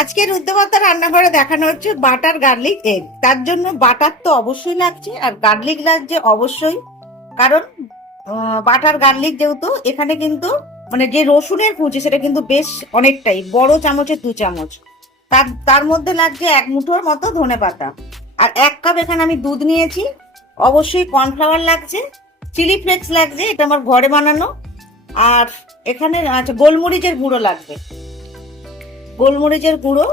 আজকের উদ্যমতা রান্নাঘরে দেখানো হচ্ছে বাটার গার্লিক এগ। তার জন্য বাটার তো অবশ্যই লাগছে, আর গার্লিক লাগছে অবশ্যই। কারণ বাটার গার্লিক যেহেতু, এখানে কিন্তু মানে যে রসুনের কুচি, সেটা কিন্তু বেশ অনেকটাই, বড় চামচের দু চামচ। তার তার মধ্যে লাগছে এক মুঠোর মতো ধনে পাতা। আর এক কাপ এখানে আমি দুধ নিয়েছি। অবশ্যই কর্নফ্লাওয়ার লাগছে, চিলি ফ্লেক্স লাগছে, এটা আমার ঘরে বানানো। আর এখানে আচ্ছা গোলমরিচের গুঁড়ো লাগবে। গোলমরিচের গুঁড়ো।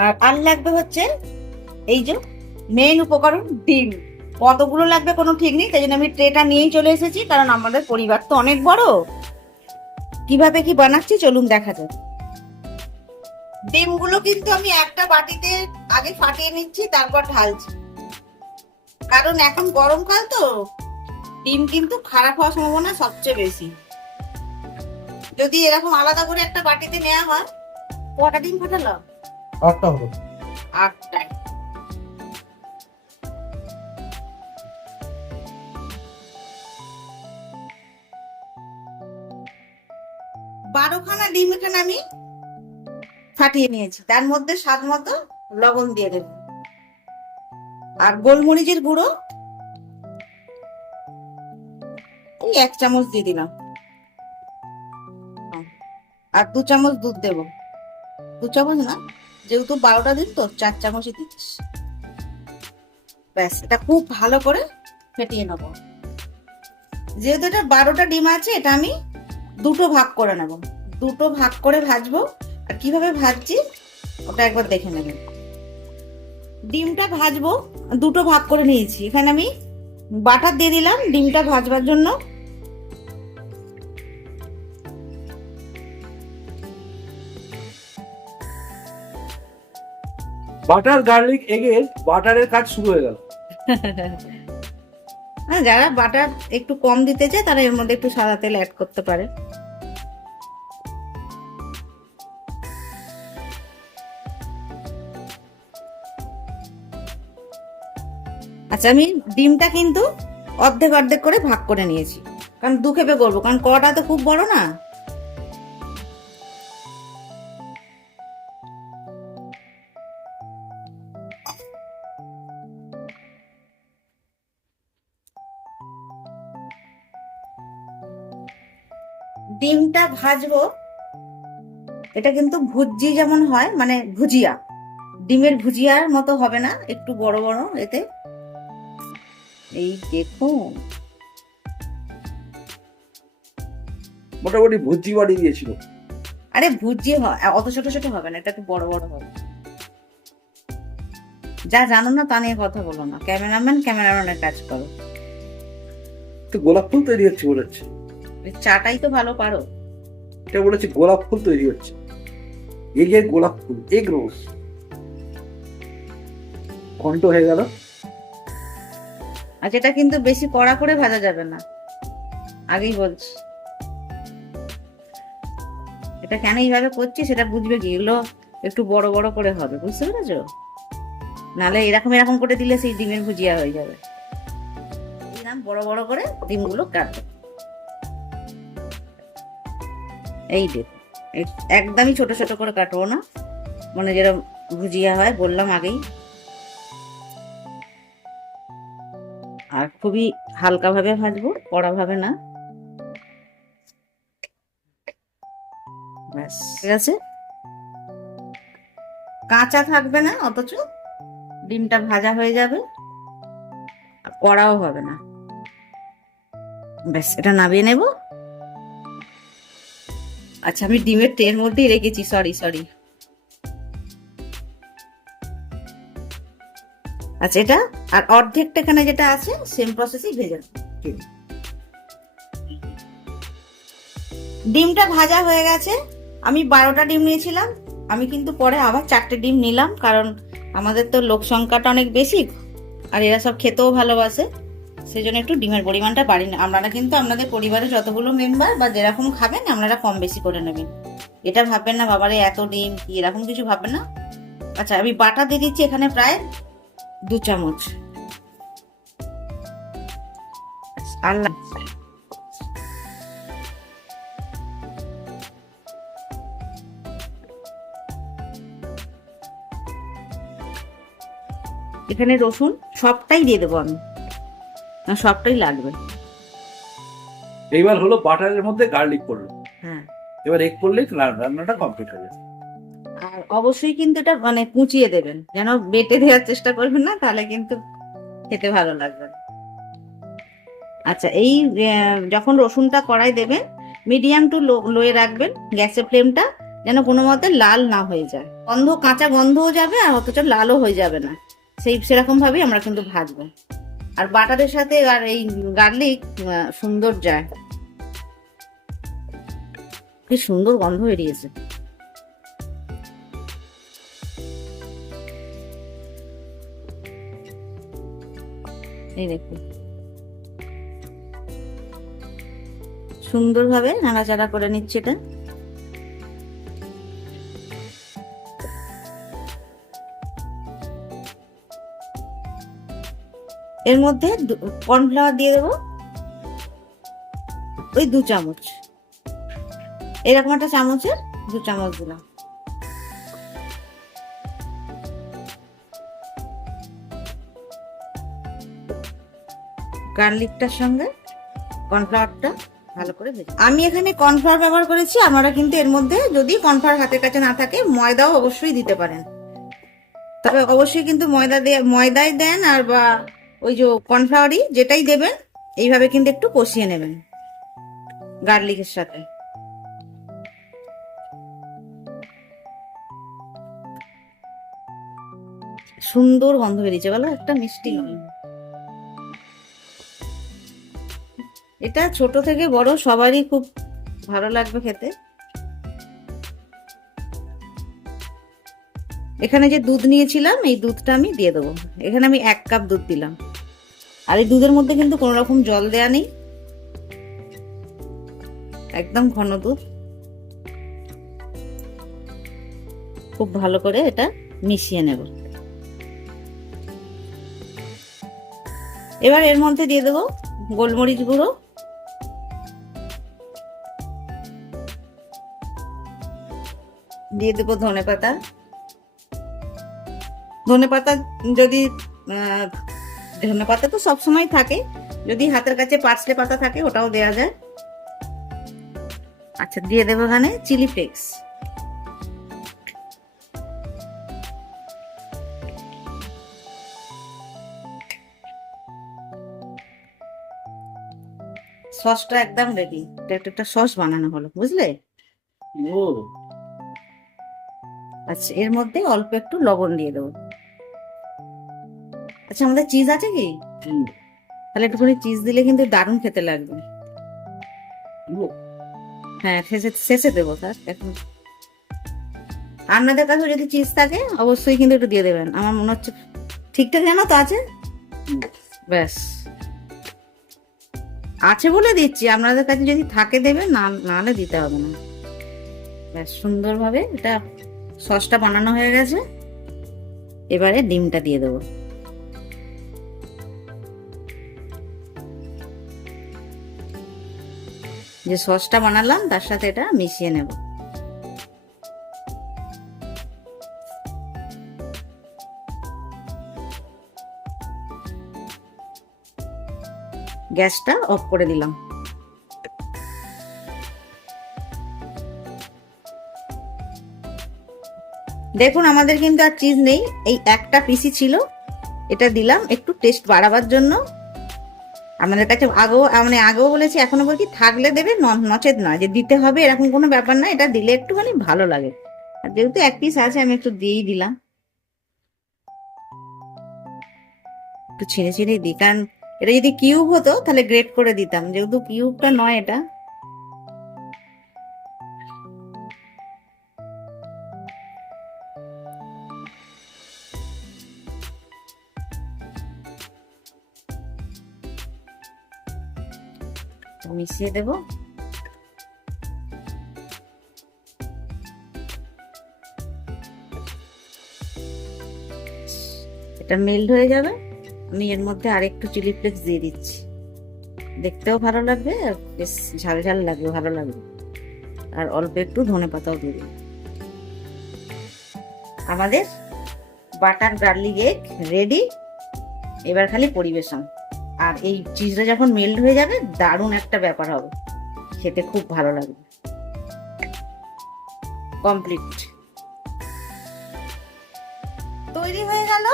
আর আর লাগবে হচ্ছে এই যে মেইন উপকরণ ডিম। কতগুলো লাগবে কোনো ঠিক নেই, তাই জন্য আমি ট্রেটা নিয়েই চলে এসেছি, কারণ আমাদের পরিবার তো অনেক বড়। কীভাবে কি বানাচ্ছি চলুন দেখা যাক। ডিমগুলো কিন্তু আমি একটা বাটিতে আগে ফাটিয়ে নিচ্ছি, তারপর ঢালছি। কারণ এখন গরমকাল তো, ডিম কিন্তু খারাপ হওয়ার সম্ভাবনা সবচেয়ে বেশি। যদি এরকম আলাদা করে একটা বাটিতে নেওয়া হয় কটা ডিম ফাটালো? আটটা হলো। আটটায়। বারোখানা ডিম এখানে আমি ফাটিয়ে নিয়েছি। তার মধ্যে স্বাদ মতো লবণ দিয়ে দেব। আর গোলমরিচের গুঁড়ো এই এক চামচ দিয়ে দিলাম। আর দু চামচ দুধ দেব। দু চামচ না, যেহেতু বারোটা দিন তো, চার চামচই দিচ্ছিস। ব্যাস, এটা খুব ভালো করে ফেটিয়ে নেব। যেহেতু এটা বারোটা ডিম আছে, এটা আমি দুটো ভাগ করে নেব। দুটো ভাগ করে ভাজবো। আর কীভাবে ভাজছি, ওটা একবার দেখে নেবেন ডিমটা ভাজবো, দুটো ভাগ করে নিয়েছি। এখানে আমি বাটার দিয়ে দিলাম ডিমটা ভাজবার জন্য। বাটার গার্লিক এগের বাটারের কাজ শুরু হয়ে গেল। হ্যাঁ যারা বাটার একটু কম দিতে চায়, তারা এর মধ্যে একটু সাদা তেল অ্যাড করতে পারে। আচ্ছা আমি ডিমটা কিন্তু অর্ধেক অর্ধেক করে ভাগ করে নিয়েছি। কারণ দু খেপে করব, কারণ কটা তো খুব বড় না। ডিমটা ভাজবো এটা কিন্তু ভুজি যেমন হয় মানে ভুজিয়া। ডিমের ভুজিয়ার মতো হবে না একটু বড় বড় এতে। এই দেখুন। মোটামুটি ভুজি বাড়ি দিয়েছিল। আরে ভুজি হয় অত ছোট ছোট হবে না এটা একটু বড় বড় হবে। যা জানো না তা নিয়ে কথা বলো না। ক্যামেরাম্যান ক্যামেরাম্যানের কাজ করো। তো গোলাপ ফুল তৈরি হচ্ছে এই চাটাই তো ভালো পারো। এটা হচ্ছে গোলাপ ফুল তৈরি হচ্ছে। এগের গোলাপ ফুল এগ রোজ ঘন্ট হয়ে গেল। আর যেটা কিন্তু বেশি কড়া করে ভাজা যাবে না। আগেই বলছি। এটা কেন এইভাবে করছি সেটা বুঝবে কি? এগুলো একটু বড় বড় করে হবে বুঝতে পেরেছ? নালে এরকম এরকম করে দিলে সেই ডিমের ভুজিয়া হয়ে যাবে। দিলাম বড় বড় করে ডিমগুলো কাটবে। এই দেখ একদমই ছোট ছোট করে কাটবো না। মানে যেরকম ভুজিয়া হয় বললাম আগেই। আর খুবই হালকা ভাবে ভাজবো কড়া ভাবে না। ব্যাস। ঠিক আছে? কাঁচা থাকবে না অথচ ডিমটা ভাজা হয়ে যাবে। কড়াও হবে না। ব্যাস এটা নামিয়ে নেব। আচ্ছা আমি ডিমের ট্রের মধ্যেই রেখেছি সরি সরি আচ্ছা এটা, আর অর্ধেকটা এখানে যেটা আছে সেম প্রসেসই ভেজে। ডিমটা ভাজা হয়ে গেছে। আমি বারোটা ডিম নিয়েছিলাম। আমি কিন্তু পরে আবার চারটে ডিম নিলাম, কারণ আমাদের তো লোক সংখ্যাটা অনেক বেশি, আর এরা সব খেতেও ভালোবাসে। সেই জন্য একটু ডিমের পরিমাণটা বাড়িয়ে আপনারা কিন্তু আপনাদের পরিবারের যতগুলো মেম্বার বা যেরকম খাবেন, আপনারা কম বেশি করে নেবেন। এটা ভাববেন না, বাবারে, এত ডিম, কি এরকম কিছু ভাববেন না। আচ্ছা আমি বাটা দিয়ে দিচ্ছি এখানে প্রায় দু চামচ। আল্লাহ এখানে রসুন সবটাই দিয়ে দেবো আমি। না সবটাই লাগবে। এইবার হলো বাটারের মধ্যে গার্লিক পড়ল হ্যাঁ। এবার এগ পড়লেই রান্নাটা কমপ্লিট হয়ে যাবে। আর অবশ্যই কিন্তু এটা মানে কুচিয়ে দেবেন। যেন বেটে দেওয়ার চেষ্টা করবেন না তাহলে কিন্তু খেতে ভালো লাগবে আচ্ছা এই যখন রসুনটা কড়াই দেবেন মিডিয়াম টু লো লোয়ে রাখবেন গ্যাসের ফ্লেমটা যেন কোনো মতে লাল না হয়ে যায়। গন্ধ কাঁচা গন্ধও যাবে আর অথচ লালও হয়ে যাবে না। সেই সেরকম ভাবেই আমরা কিন্তু ভাজবো। আর বাটারের সাথে আর এই গার্লিক সুন্দর যায়। কি সুন্দর গন্ধ বেরিয়েছে। এই দেখুন। সুন্দরভাবে নাড়াচাড়া করে নিচ্ছে এটা। এর মধ্যে কর্নফ্লাওয়ার দিয়ে দেবো। ওই দু চামচ। এরকম একটা চামচের দু চামচ দিলাম। গার্লিকটার সঙ্গে কর্নফ্লাওয়ারটা ভালো করে ভেজে আমি এখানে কর্নফ্লাওয়ার ব্যবহার করেছি, আপনারা কিন্তু এর মধ্যে যদি কর্নফ্লাওয়ার হাতের কাছে না থাকে, ময়দাও অবশ্যই দিতে পারেন। তবে অবশ্যই কিন্তু ময়দা দিয়ে, ময়দাই দেন আর বা ওই যে কর্নফ্লাওয়ারই যেটাই দেবেন, এইভাবে কিন্তু একটু কষিয়ে নেবেন গার্লিকের সাথে। সুন্দর গন্ধ বেরিয়েছে, বলো, একটা মিষ্টি এটা ছোট থেকে বড়, সবারই খুব ভালো লাগবে খেতে। এখানে যে দুধ নিয়েছিলাম, এই দুধটা আমি দিয়ে দেবো। এখানে আমি এক কাপ দুধ দিলাম। আর এই দুধের মধ্যে কিন্তু কোনো রকম জল দেয়া নেই। একদম ঘন দুধ। খুব ভালো করে এটা মিশিয়ে নেব। এবার এর মধ্যে দিয়ে দেবো গোলমরিচ গুঁড়ো। দিয়ে দেবো ধনে পাতা ধনে পাতা যদি ধনে পাতা তো সবসময় থাকে। যদি হাতের কাছে পার্সলে পাতা থাকে ওটাও দেওয়া যায়। আচ্ছা দিয়ে দেবো এখানে চিলি ফ্লেক্স। সসটা একদম রেডি এটা একটা সস বানানো হলো বুঝলে? আচ্ছা এর মধ্যে অল্প একটু লবণ দিয়ে দেবো। আচ্ছা আমাদের চিজ আছে কি? তাহলে একটুখানি চিজ দিলে কিন্তু দারুণ খেতে লাগবে। হ্যাঁ শেষে শেষে দেবো স্যার এখন। আপনাদের কাছে যদি চিজ থাকে অবশ্যই কিন্তু একটু দিয়ে দেবেন। আমার মনে হচ্ছে ঠিকঠাক জানো তো আছে? ব্যাস। আছে বলে দিচ্ছি আপনাদের কাছে যদি থাকে দেবে না নাহলে দিতে হবে না। ব্যাস সুন্দরভাবে এটা সসটা বানানো হয়ে গেছে। এবারে ডিমটা দিয়ে দেবো। যে সসটা বানালাম, তার সাথে এটা মিশিয়ে নেব। গ্যাসটা অফ করে দিলাম। দেখুন, আমাদের কিন্তু আর চিজ নেই। এই একটা পিসি ছিল। এটা দিলাম একটু টেস্ট বাড়াবার জন্য। আমাদের কাছে আগেও মানে আগেও বলেছি, এখনও বলছি, থাকলে দেবে নচেত নয়। যে দিতে হবে, এরকম কোনো ব্যাপার না, এটা দিলে একটুখানি ভালো লাগে। আর যেহেতু এক পিস আছে, আমি একটু দিয়েই দিলাম। একটু ছিঁড়ে ছিঁড়ে দিই, কারণ এটা যদি কিউব হতো, তাহলে গ্রেট করে দিতাম। যেহেতু কিউবটা নয় এটা। মিশিয়ে দেবো। এটা মেল্ট হয়ে যাবে। আমি এর মধ্যে আরেকটু চিলি ফ্লেক্স দিয়ে দিচ্ছি। দেখতেও ভালো লাগবে আর বেশ ঝাল ঝাল লাগবে, ভালো লাগবে। আর অল্প একটু ধনে পাতাও দিয়ে আমাদের বাটার গার্লিক এগ রেডি এবার খালি পরিবেশন। আর এই চিজটা যখন মেল্ট হয়ে যাবে, দারুণ একটা ব্যাপার হবে। খেতে খুব ভালো লাগবে। কমপ্লিট তৈরি হয়ে গেল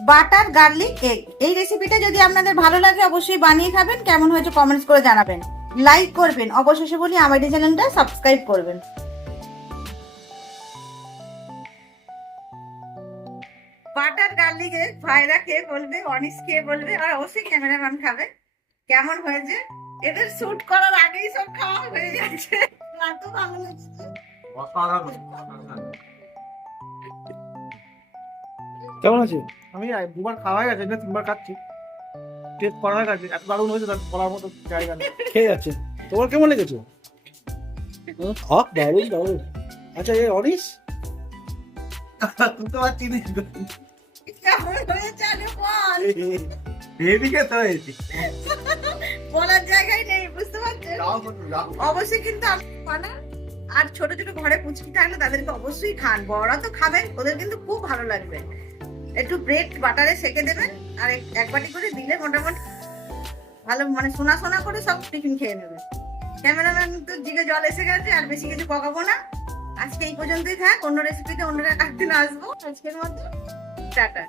বাটার গার্লিক এগ এই রেসিপিটা যদি আপনাদের ভালো লাগে, অবশ্যই বানিয়ে খাবেন। কেমন হয়েছে কমেন্টস করে জানাবেন। লাইক করবেন। অবশেষে বলি, আমার চ্যানেলটা সাবস্ক্রাইব করবেন। বাটার গার্লিক ভাইরা খেয়ে বলবে? অনিস খেয়ে বলবে? আর অবশ্যই ক্যামেরাম্যান খাবে। কেমন হয়েছে? এদের শুট করার আগেই সব খাওয়া হয়ে যাচ্ছে। এত ভালো লাগছে কেমন আছে? আমি দুবার খাওয়া হয়ে গেছে না তিনবার খাচ্ছি। টেস্ট করা হয়ে গেছে এত দারুণ হয়েছে তার বলার মতো জায়গা নেই। খেয়ে যাচ্ছে। তোমার কেমন লেগেছে? হ্যাঁ দারুণ দারুণ। আচ্ছা এই অনিস? তুই তো আর চিনিস বল। হেভি খেতে হয়েছে। বলার জায়গায় নেই বুঝতে পারছেন? অবশ্যই কিন্তু আর ছোট ছোট ঘরে পুচকি থাকলে তাদেরকে অবশ্যই খান। বড়রা তো খাবেন ওদের কিন্তু খুব ভালো লাগবে। একটু ব্রেড বাটারে সেকে দেবেন আর এক- বাটি করে দিলে মোটামুটি ভালো মানে সোনা সোনা করে সব টিফিন খেয়ে নেবে। ক্যামেরাম্যান তো জিগে জল এসে গেছে আর বেশি কিছু পকাবো না। আজকে এই পর্যন্তই থাক অন্য রেসিপিতে অন্য একদিন আসব। আজকের মধ্যে টাটা।